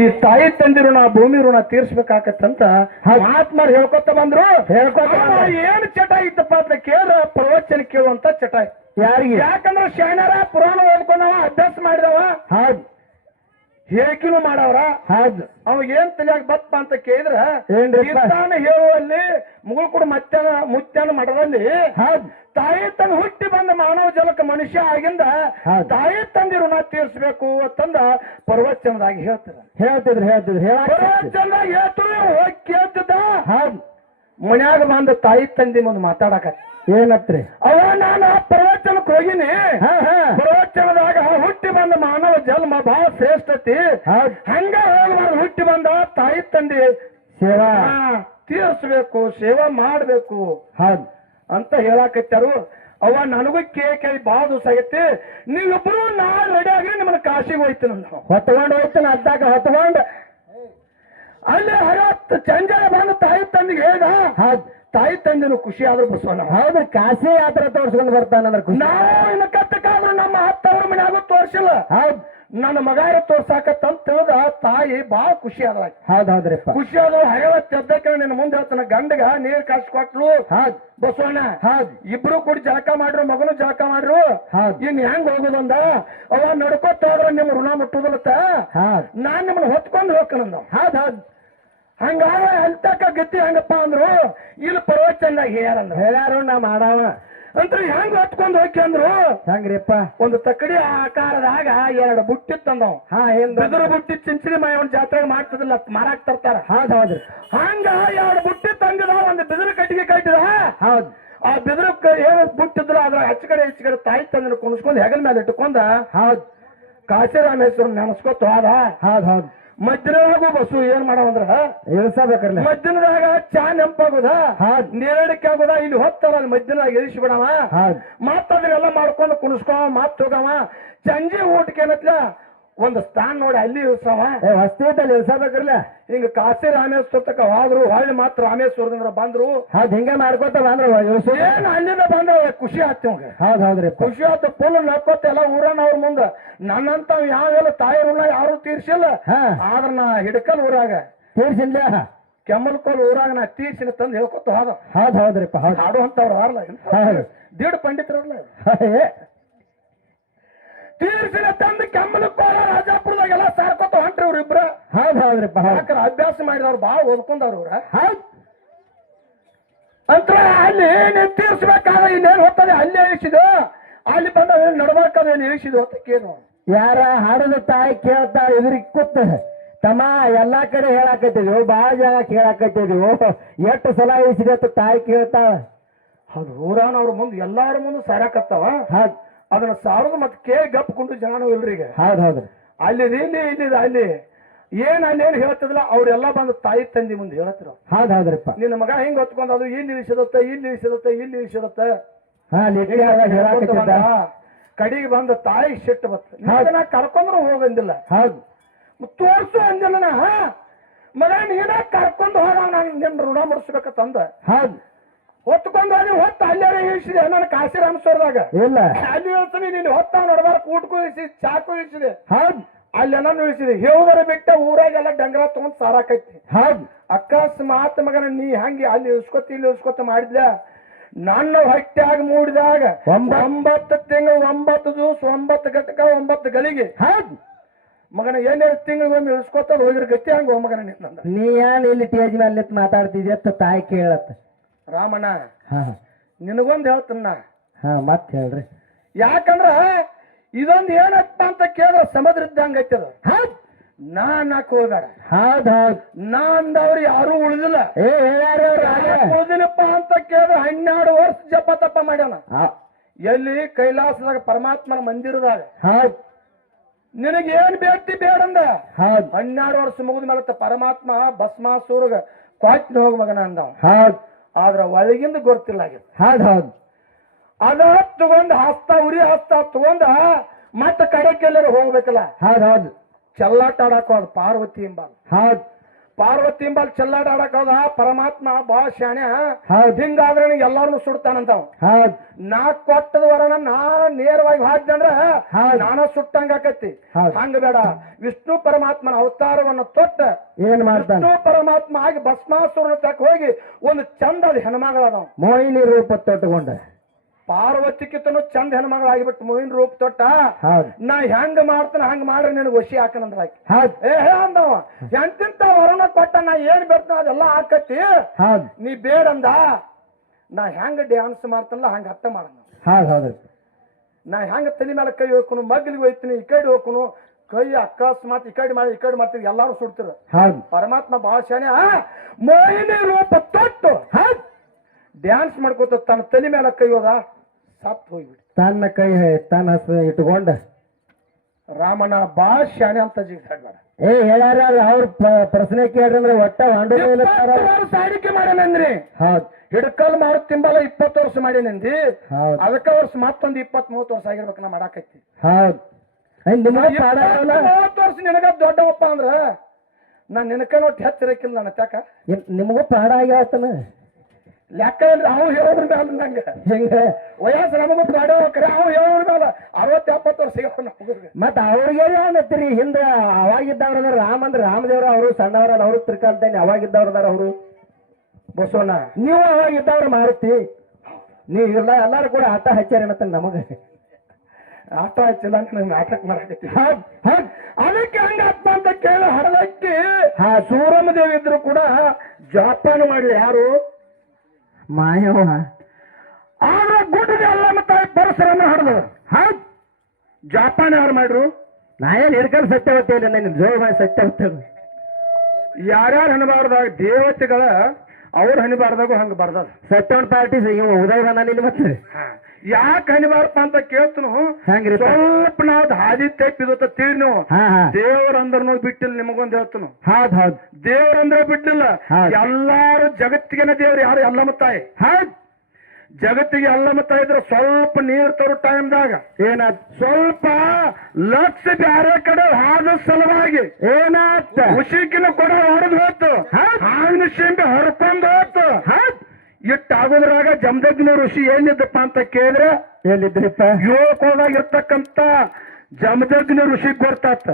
ಈ ತಾಯಿ ತಂದಿ ಋಣ ಭೂಮಿ ಋಣ ತೀರ್ಸ್ಬೇಕಾಕತ್ತಂತ ಮಹಾತ್ಮರು ಹೇಳ್ಕೊತ ಬಂದ್ರು. ಏನ್ ಚಟ ಇತ್ತಪ್ಪ ಅಂತ ಕೇಳ ಪ್ರವಚನ ಕೇಳುವಂತ ಚಟ ಯಾರಿಗೆ? ಯಾಕಂದ್ರ ಶರಣರ ಪುರಾಣ ಓದ್ಕೊಂಡವ, ಅಭ್ಯಾಸ ಮಾಡಿದವ, ಹೌದು, ಹೇಳಿಕೆನು ಮಾಡವ್ರ, ಹೌದು. ಅವ ಏನ್ ತಲೆಯಾಗ ಬಪ್ಪ ಅಂತ ಕೇಳಿದ್ರ ತಾನು ಹೇಳುವಲ್ಲಿ ಮುಗುಳ್ಕುಡು ಮುತ್ಯಾನ ಮಠದಲ್ಲಿ ತಾಯಿ ತಂದು ಹುಟ್ಟಿ ಬಂದ ಮಾನವ ಜಲಕ ಮನುಷ್ಯ ಆಗಿಂದ ತಾಯಿ ತಂದಿ ಋಣ ತೀರ್ಸ್ಬೇಕು ಅಂತಂದ ಪ್ರವಚನದಾಗ ಹೇಳ್ತಿದ್ರು ಪ್ರವಚನದಾಗ ಹೇಳ್ತಿದ್ರು. ಹೋಗಿ ಕೇಳ್ತಿದ್ದ, ಮನ್ಯಾಗ ಬಂದ ತಾಯಿ ತಂದಿ ಮುಂದೆ ಮಾತಾಡಕ ಏನತ್ರಿ ಅವ ನಾನು ಪ್ರವಚನಕ್ಕೆ ಹೋಗಿನಿ, ಪ್ರವಚನದಾಗ ಹುಟ್ಟಿ ಬಂದ ಮಾನವ ಜನ್ಮ ಬಹಳ ಶ್ರೇಷ್ಠತಿ, ಹಂಗ ಹೋಗ್ಬಾರ್ದು, ಹುಟ್ಟಿ ಬಂದ ತಾಯಿ ತಂದೆ ಸೇವಾ ತೀರ್ಸ್ಬೇಕು, ಸೇವಾ ಮಾಡ್ಬೇಕು ಅಂತ ಹೇಳಾಕತ್ತಾರು. ಅವ ನನಗೂ ಕೇಳಿ ಬಹಳ ದಿವಸ ಆಗೈತಿ, ನೀವಿಬ್ರು ನಾಳೆ ರೆಡಿ ಆಗ್ರಿ, ನಿಮ್ಮನ್ನ ಕಾಶಿಗೆ ಹೋಯ್ತೀನಿ ಅಂತ ಹೊತ್ಕೊಂಡು ಹೋಯ್ತಾನ. ಅದ್ದಾಗ ಹೊತ್ಕೊಂಡು ಅಲ್ಲಿ ಹರತ್ ಚಂಜಾಳ ಬಂದು ತಾಯಿ ತಂದಿಗೆ ಹೇಳ್ದ, ತಾಯಿ ತಂದಿನ ಖುಷಿ ಆದ್ರೂ ಬಸವಣ್ಣ, ಹೌದು, ಕಾಶಿ ಯಾತ್ರೆ ತೋರ್ಸ್ಕೊಂಡು ಬರ್ತಾನಂದ್ರೆ ನಾವು ಇನ್ನು ಕತ್ತಕ್ಕಾದ್ರೂ ನಮ್ಮ ಹತ್ತವ್ರ ಮನ್ಯಾಗೂ ತೋರ್ಸಿಲ್ಲ, ಹೌದು, ನನ್ನ ಮಗಾರ ತೋರ್ಸಾಕತ್ತಂತ ತಿಳಿದ ತಾಯಿ ಬಹಳ ಖುಷಿ ಆದ. ಹೌದ್ರಿ, ಖುಷಿ ಆದ. ಹರವತ್ತೆದ್ದಕ್ಕೆ ನಿನ್ನ ಮುಂದೆ ಹೇಳ್ತಾನ, ಗಂಡಗ ನೀರ್ ಕಾಸು ಕೊಟ್ಲು ಬಸವಣ್ಣ, ಇಬ್ರು ಕೂಡಿ ಜಳಕ ಮಾಡ್ರು, ಮಗನು ಜಳಕ ಮಾಡ್ರು, ಇನ್ ಹೆಂಗ್ ಹೋಗುದಂದ ಅವ ನಡ್ಕೋತ ಹೋದ್ರ ನಿಮ್ ಋಣ ಮುಟ್ಟುದತ್ತ, ನಾನ್ ನಿಮ್ಮನ್ನ ಹೊತ್ಕೊಂಡು ಹೋಗ್ಕನಂದ. ಹೌದ್ ಹಂಗಾಗ ಅಂತಕ ಗತಿ ಹಂಗಪ್ಪ ಅಂದ್ರು. ಇಲ್ಲಿ ಪ್ರವಚನದಾಗ ಹೇಳ್ಯಾರು ನಾ ಮಾಡವ ಅಂತ ಹೆಂಗ್ ಹೊತ್ಕೊಂಡ್ ಹೋಗಿ ಅಂದ್ರು. ಹೆಂಗ್ರಿಪ್ಪ? ಒಂದು ತಕ್ಕಡಿ ಆಕಾರದಾಗ 2 ಬುಟ್ಟಿ ತಂದವ್, ಬೆದರು ಬುಟ್ಟಿ ಚಿಂಚಣಿ ಮಾಯವನ್ ಜಾತ್ರೆ ಮಾಡ್ತದಿಲ್ಲ, ಮಾರಾಕ್ ತರ್ತಾರ. ಹೌದ್ರಿ, ಹಂಗ 2 ಬುಟ್ಟಿ ತಂದಿದ, ಒಂದು ಬೆದರು ಕಟ್ಟಿಗೆ ಕಟ್ಟಿದ. ಹೌದ್, ಆ ಬೆದರು ಏನ್ ಬುಟ್ಟಿದ್ರು ಅದ್ರ ಹಚ್ಚ ಕಡೆ ತಾಯಿ ತಂದಿನ ಕುಣಿಸ್ಕೊಂಡ್ ಹೆಗಲ ಮೇಲೆ ಇಟ್ಕೊಂಡ, ಹೌದ್, ಕಾಶಿ ರಾಮೇಶ್ವರ ನೆನಸ್ಕೊತ ಹೋದ. ಹೌದ್, ಮಧ್ಯಾಹ್ನದಾಗೂ ಬಸ್ಸು ಏನ್ ಮಾಡವಂದ್ರ ಇಳಿಸಬೇಕ್ರಲ್ಲ, ಮಧ್ಯಾಹ್ನದಾಗ ಚಾ ನೆಂಪಾಗುದ, ನೇರಡಿಕೆ ಆಗುದ, ಇಲ್ಲಿ ಹೊತ್ತಾರ ಅಲ್ಲಿ ಮಧ್ಯಾಹ್ನದಾಗ ಇಳಿಸಿ ಬಿಡವ, ಮಾತಾದ್ರೆಲ್ಲ ಮಾಡ್ಕೊಂಡು ಕುಣಿಸ್ಕೊ ಮಾತ್ ಹೋಗವ. ಸಂಜೆ ಊಟಕ್ಕೆ ಏನತ್ಲ ಒಂದು ಸ್ಥಾನ ನೋಡಿ ಅಲ್ಲಿ ಇಳಿಸವ, ಹೊಸ್ತಿದಲ್ಲಿ ಇಳಿಸಬೇಕ್ರಲ್ಲ. ಹಿಂಗ ಕಾಶಿ ರಾಮೇಶ್ವರ ತಕ ಹೋದ್ರು, ಹೊಳ್ಳಿ ಮಾತ್ರ ರಾಮೇಶ್ವರದಿಂದ ಬಂದ್ರು. ಹಿಂಗ ಮಾಡ್ಕೊತ ಬಂದ್ರ ಏನ್ ಅಲ್ಲಿಂದ ಬಂದ್ರ ಖುಷಿ ಆಗ್ತೇವ. ಹೌದ್ರಿ, ಖುಷಿ ಆತ. ಫುಲ್ ನಕ್ಕೋತ ಎಲ್ಲ ಊರನವ್ರ ಮುಂದ ನನ್ನಂತ ಯಾವೆಲ್ಲ ತಾಯಿರನ್ನ ಯಾರು ತೀರ್ಸಿಲ್ಲ, ಆದ್ರ ನಾ ಹಿಡ್ಕಲ್ ಊರಾಗ ತೀರ್ಸಿಲ್ಲ, ಕೆಮ್ಮಲ್ಕೋಲ್ ಊರಾಗ ನಾ ತೀರ್ಸಿನ ತಂದು ಹೇಳ್ಕೊತ ಹೋದ. ಹೌದ್ರಿಪ್ಪ, ಹಾಡುವಂತವ್ರು ಅಲ್ಲ, ದೀಡ್ ಪಂಡಿತರಲ್ಲ, ತೀರ್ಸಿನ ತಂದು ಕೆಮ್ಮಲ್ಕೋಲ ರಾಜಾಪುರದಾಗೆಲ್ಲ ಸಾರ್ಕೊತ ಹೊಂಟ್ರಿ ಇವ್ರ ಇಬ್ರ. ಹೌದ್ರಿಪ್ಪ, ಯಾಕಂದ್ರೆ ಅಭ್ಯಾಸ ಮಾಡಿದವ್ರು ಬಾಳ ಓದ್ಕೊಂಡವ್ರು ಇವ್ರ. ಅಂತ ಅಲ್ಲಿ ನೀನ್ ತೀರ್ಸ್ಬೇಕಾದ್ರೆ ಇನ್ನೇನ್ ಹೋಗ್ತದೆ, ಅಲ್ಲಿ ಇಳಿಸಿದ, ಅಲ್ಲಿ ಬಂದ ನಡ್ಬೇಕಾದ್ರೆ ಇಳಿಸಿದ ಅಂತ ಕೇಳು. ಯಾರ ಹಾಡದ ತಾಯಿ ಕೇಳ್ತಾ ಎದುರಿಗೆ ಕೂತ, ತಮ್ಮ ಎಲ್ಲಾ ಕಡೆ ಹೇಳಾಕತ್ತಿದ್ವು, ಬಾಳ ಜಾಗ ಕೇಳಾಕತ್ತಿದ್ವು, ಎಷ್ಟು ಸಲ ಇಳಿಸಿದೆ ಅಂತ ತಾಯಿ ಕೇಳ್ತಾವ. ಹೌದು, ಊರಾನವ್ರ ಮುಂದೆ ಎಲ್ಲಾರ ಮುಂದೆ ಸಾರಾಕತ್ತಾವ. ಅದನ್ನ ಸಾರದು ಮತ್ತೆ ಕೇಳಿ ಗಪ್ಕೊಂಡು ಜನನು ಇಲ್ರಿ. ಹೌದ್ರಿ, ಅಲ್ಲಿ ಅಲ್ಲಿ ಏನ್ ಅಲ್ಲೇನ್ ಹೇಳ್ತದಿಲ್ಲ, ಅವ್ರೆಲ್ಲಾ ಬಂದು ತಾಯಿ ತಂದಿ ಮುಂದೆ ಹೇಳ್ತಿರ. ಹೌದ್ರಿಪ್ಪ, ನಿನ್ನ ಮಗ ಹಿಂಗ್ ಹೊತ್ಕೊಂಡ್ ಅದು ಇಲ್ಲಿ ಇಳಿಸಿದತ್ತ, ಇಲ್ಲಿ ಇಳಿಸಿದತ್ತ, ಇಲ್ಲಿ ಇಳಿಸಿದತ್ತ, ಕಡಿಗೆ ಬಂದ ತಾಯಿ ಸಿಟ್ಟು ಬತ್ತ. ನಾ ಕರ್ಕೊಂಡ್ರು ಹೋಗಂದಿಲ್ಲ, ಹೌದು, ತೋರ್ಸು ಅಂದಿಲ್ಲ, ನಾ ಮಗ ನೀನ ಕರ್ಕೊಂಡು ಹೋಗ, ನಾನು ನಿಮ್ ಋಣ ಮುಡಿಸ್ಬೇಕಂದ. ಹೌದು, ಹೊತ್ಕೊಂಡು ಅಲ್ಲಿ ಹೊತ್ತು ಅಲ್ಲಾರ ಇಳಿಸಿದೆ, ನಾನು ಕಾಶಿ ರಾಮೇಶ್ವರದಾಗ ಇಲ್ಲ ಅಲ್ಲಿ ಹೇಳ್ತೀನಿ, ನೀನು ಹೊತ್ತ ನೋಡ್ಬಾರ ಕೂಟ್ಕು ಇಳಿಸಿ, ಚಾಕು ಇಳಿಸಿದೆ. ಹೌದು, ಅಲ್ಲಿ ನಾನು ಇಳಿಸಿದೆ. ಹೇಳುವರ ಬಿಟ್ಟ ಊರಾಗೆಲ್ಲ ಡಂಗರ ತಗೊಂಡ್ ಸಾರಾಕೈತಿ. ಹೌದು, ಅಕಸ್ಮಾತ್ ಮಗನ ನೀ ಹಂಗೆ ಅಲ್ಲಿ ಇಳಿಸ್ಕೊತ ಇಲ್ಲಿ ಇಳಿಸ್ಕೊತ ಮಾಡಿದ್ಲ, ನನ್ನ ಹೊಟ್ಟೆಯಾಗ ಮೂಡಿದಾಗ 9 ತಿಂಗಳು 9 ದಿವಸ 9 ಘಟಕ 9 ಗಳಿಗೆ. ಹೌದು ಮಗನ, ಏನೇನು ತಿಂಗಳಿಗೊಮ್ಮೆ ಇಳಿಸ್ಕೊತ ಹೋಗಿರ ಗತಿ ಹಂಗ ಮಗನ. ನೀ ಏನ್ ಇಲ್ಲಿ ಟೇಜ್ ಮೇಲೆ ಮಾತಾಡ್ತಿದ್ಯ ಅಂತ ತಾಯಿ ಕೇಳತ್ತ. ರಾಮಣ್ಣ, ನಿನಗೊಂದು ಹೇಳ್ತನ್ನ. ಮತ್ ಹೇಳ್ರಿ. ಯಾಕಂದ್ರ ಇದೊಂದು ಏನಪ್ಪ ಅಂತ ಕೇಳಿದ್ರ ಸಮುದ್ರ ಇದ್ದಂಗ ಐತದ. ನಾನ್ ಹೋಗ್ಬೇಡ. ಹೌದ್, ನಾಂದವ್ರು ಯಾರು ಉಳಿದಿಲ್ಲ. ಉಳಿದಿಲ್ಲಪ್ಪ ಅಂತ ಕೇಳಿದ್ರ 12 ವರ್ಷ ಜಪ ತಪ್ಪ ಮಾಡ್ಯಾನ. ಎಲ್ಲಿ? ಕೈಲಾಸದಾಗ ಪರಮಾತ್ಮನ ಮಂದಿರದಾಗ. ಹೌದ್, ನಿನಗೆ ಏನ್ ಬೇಡ್ತಿ ಬೇಡಂದ. 12 ವರ್ಷ ಮುಗಿದ ಮೇಲೆ ಪರಮಾತ್ಮ ಭಸ್ಮಾಸುರಗ ಕ್ವಾಟ್ನ ಹೋಗ ಮಗನ ಅಂದವ. ಹೌದ್, ಆದ್ರ ಒಳಗಿಂದ ಗೊತ್ತಿಲ್ಲ. ಹೌದ್, ಅದ ತಗೊಂಡ್ ಉರಿ ಹಸ್ತ ತಗೊಂಡ ಮತ್ತ ಕಡೆಗೆಲ್ಲರೂ ಹೋಗ್ಬೇಕಲ್ಲ. ಹೌದ್, ಚೆಲ್ಲಾಟ ಆಡಾಕ ಅದು ಪಾರ್ವತಿ ಎಂಬ. ಹೌದ್, ಪಾರ್ವತಿ ಎಂಬಲ್ ಚೆಲ್ಲಾಡಾಡಕ್ ಹೋದ ಪರಮಾತ್ಮ ಬಾ ಶಾಣ್ಯ ಹಿಂಗಾದ್ರೆ ಎಲ್ಲಾರನು ಸುಡ್ತಾನಂತಾವ ನಾ ಕೊಟ್ಟದ ವರನ ನಾ ನೇರವಾಗಿ ಹಾಡ್ದಂದ್ರ ನಾನ ಸುಟ್ಟಂಗ ಆಕೈತಿ ಹಂಗ ಬೇಡ ವಿಷ್ಣು ಪರಮಾತ್ಮನ ಅವತಾರವನ್ನು ತೊಟ್ಟ ಏನ್ ಮಾಡ್ತಾನ ವಿಷ್ಣು ಪರಮಾತ್ಮ ಆಗಿ ಭಸ್ಮಾಸುರನ ತಕ್ಕ ಹೋಗಿ ಒಂದು ಚಂದದ ಹೆಣ್ಮಗಳದಾವ ಮೋಹಿನಿ ರೂಪ ತೊಟ್ಟುಕೊಂಡ ಪಾರ್ವತಿಕಿತನು ಚಂದ ಹೆಣ್ಮಗಳಾಗಿಬಿಟ್ಟು ಮೋಹಿನ್ ರೂಪ ತೊಟ್ಟ ನಾ ಹೆಂಗ ಮಾಡ್ತಾನ ಹಂಗ ಮಾಡ್ರಿ ನಿನಗೆ ವಶಿ ಹಾಕನಂದ್ರ ಅಂದವ ಎಂತಿಂತ ವರನ ಕೊಟ್ಟ ನಾ ಏನ್ ಬೇಡ್ತಾನ ಅದೆಲ್ಲ ಹಾಕತಿ ನೀ ಬೇಡಂದ ನಾ ಹೆಂಗ ಡ್ಯಾನ್ಸ್ ಮಾಡ್ತಾನಲ್ಲ ಹಂಗ ಅರ್ಥ ಮಾಡೋಣ ನಾ ಹೆಂಗ ತಲೆ ಮೇಲೆ ಕೈ ಹೋಗ್ಕೊನು ಮಗ್ಲಿಗೆ ಹೋಯ್ತೀನಿ ಈ ಕಡೆ ಹೋಗ್ಕೊನು ಕೈ ಅಕಸ್ಮಾತ್ ಈ ಕಡೆ ಮಾಡ್ತೀವಿ ಎಲ್ಲಾರು ಸುಡ್ತಿರ ಪರಮಾತ್ಮ ಬಹಳ ಶಾನೆ ಮೋಹಿನಿ ರೂಪ ತೊಟ್ಟು ಡ್ಯಾನ್ಸ್ ಮಾಡ್ಕೋತ ತನ್ನ ತಲೆ ಮೇಲೆ ಕೈ ಹೋದ ಸತ್ ಹೋಗ್ಬಿಟ್ಟು ತನ್ನ ಕೈ ತನ್ನ ಇಟ್ಕೊಂಡ ರಾಮನ ಬಾ ಶಾನೆ ಅಂತ ಜಿಗ್ಸಾಡ್ಬೇಡ ಹೇಳ್ಯಾರ ಅವ್ರ ಪ್ರಶ್ನೆ ಕೇಳ್ರಿ ಒಟ್ಟ ಸಾಡಿಕೆ ಮಾಡ್ಯಾನಂದ್ರಿ ಹಿಡ್ಕಲ್ ಮಾರು ತಿಂಬಲ್ಲ 20 ವರ್ಷ ಮಾಡ್ಯಾನಂದಿ ಅದಕ್ಕ ವರ್ಷ ಮತ್ತೊಂದು 20-30 ವರ್ಷ ಆಗಿರ್ಬೇಕು ನಾ ಮಾಡಾಕೈತಿ 30 ವರ್ಷ ನಿನಗ ದೊಡ್ಡವಪ್ಪ ಅಂದ್ರ ನಾನ್ ನಿನಕ ನೋಟ್ ಹೆಚ್ಚಿರಕಿಲ್ಲ ನನ್ನ ತ್ಯಾಕ ನಿಮಗೂ ಪಾಡ ಆಗ್ಯಾವತ್ತನ ಲೆಕ್ಕ ಅವ್ ಹೇಳೋದ್ರ ಮೇಲೆ ನಂಗ ಹೆಂಗ ವಯಸ್ಸು ನಮಗೂ ಪಾಡೋಕ್ರೆ ಅವ್ ಹೇಳೋದ್ರ ಮೇಲೆ 60-70 ವರ್ಷ ಮತ್ತ ಅವ್ರಿಗೆ ಏನತ್ತೀರಿ ಹಿಂದ ಅವಾಗಿದ್ದವ್ರ ರಾಮ ಅಂದ್ರ ರಾಮದೇವ್ರ ಅವರು ಸಣ್ಣವ್ರಲ್ಲ ಅವರು ತಿರ್ಕಾಲ್ತಾನೆ ಅವಾಗಿದ್ದವ್ರದಾರ ಅವರು ಬಸವಣ್ಣ ನೀವು ಅವಾಗಿದ್ದವ್ರ ಮಾರುತಿ ನೀವು ಇಲ್ಲ ಎಲ್ಲಾರು ಕೂಡ ಆಟ ಹಚ್ಚಾರ ಏನತ್ತ ನಮಗ ಆಟ ಹಚ್ಚಿಲ್ಲ ನಂಗೆ ನಾಟಕ ಮಾಡಕತ್ತಿ ಅದಕ್ಕೆ ಹಂಗಪ್ಪ ಅಂತ ಕೇಳಿ ಹಡದಕ್ಕೆ ಸೂರಮ್ಮ ದೇವಿ ಇದ್ರು ಕೂಡ ಜೋಪಾನ ಮಾಡ್ಲಿ ಯಾರು ಮಾಯವ ಆದ್ರ ಗುಡ್ಡದ ಅಲ್ಲಮ್ಮ ತಾಯಿ ಪರಶುರಾಮನ ಹಡದು ಜೋಪಾನ ಯಾರು ಮಾಡ್ರು ನಾ ಏನ್ ಹಿಡ್ಕೊಂಡು ಸತ್ಯವತ್ತೆ ಇಲ್ಲ ನಿನ್ ಜೋರ್ ಮಾಡಿ ಸತ್ಯವತ್ತೆ ಯಾರ್ಯಾರು ಹಣಬಾರ್ದಾಗ ದೇವತೆಗಳ ಅವ್ರು ಹಣಿಬಾರ್ದಾಗು ಹಂಗ ಬರ್ದದ ಸತ್ಯವನ್ ಪಾರ್ಟಿ ಉದಯ ಇಲ್ಲಿ ಮತ್ತೆ ಯಾಕೆ ಹಣಿಬಾರಪ್ಪ ಅಂತ ಕೇಳ್ತನು ಸ್ವಲ್ಪ ನಾವ್ ಹಾದಿ ತಪ್ಪಿದ ತೀರ್ ನೀವು ದೇವರಂದ್ರ ಬಿಟ್ಟಿಲ್ಲ ನಿಮಗೊಂದು ಹೇಳ್ತನು ದೇವರಂದ್ರ ಬಿಟ್ಟಿಲ್ಲ ಎಲ್ಲಾರು ಜಗತ್ತಿಗೆನ ದೇವ್ರು ಯಾರು ಎಲ್ಲಮ್ಮ ತಾಯಿ ಜಗತ್ತಿಗೆ ಎಲ್ಲಮ್ಮ ತಾಯಿ ಇದ್ರೆ ಸ್ವಲ್ಪ ನೀರ್ ತರೋ ಟೈಮ್ದಾಗ ಏನಾತ್ ಸ್ವಲ್ಪ ಲಕ್ಷ ಬ್ಯಾರೆ ಕಡೆ ಹಾದ ಸಲುವಾಗಿ ಏನಾತ್ ಉಸಿಕಿನ ಕೊಡ ಹೊಡೆದು ಹೋಯ್ತು ಹಾವಿನ ಶಿಂಬೆ ಹೊರ್ಕೊಂಡು ಹೋಯ್ತು ಇಟ್ಟಾಗೋದ್ರಾಗ ಜಮದಗ್ನಿ ಋಷಿ ಏನಿದ್ದಪ್ಪ ಅಂತ ಕೇಳಿದ್ರೆ ಎಲ್ಲಿದ್ರಿಪ್ಪ ಯೋಕೋದಾಗ ಇರ್ತಕ್ಕಂತ ಜಮದಗ್ನಿ ಋಷಿ ಗೊತ್ತಾತ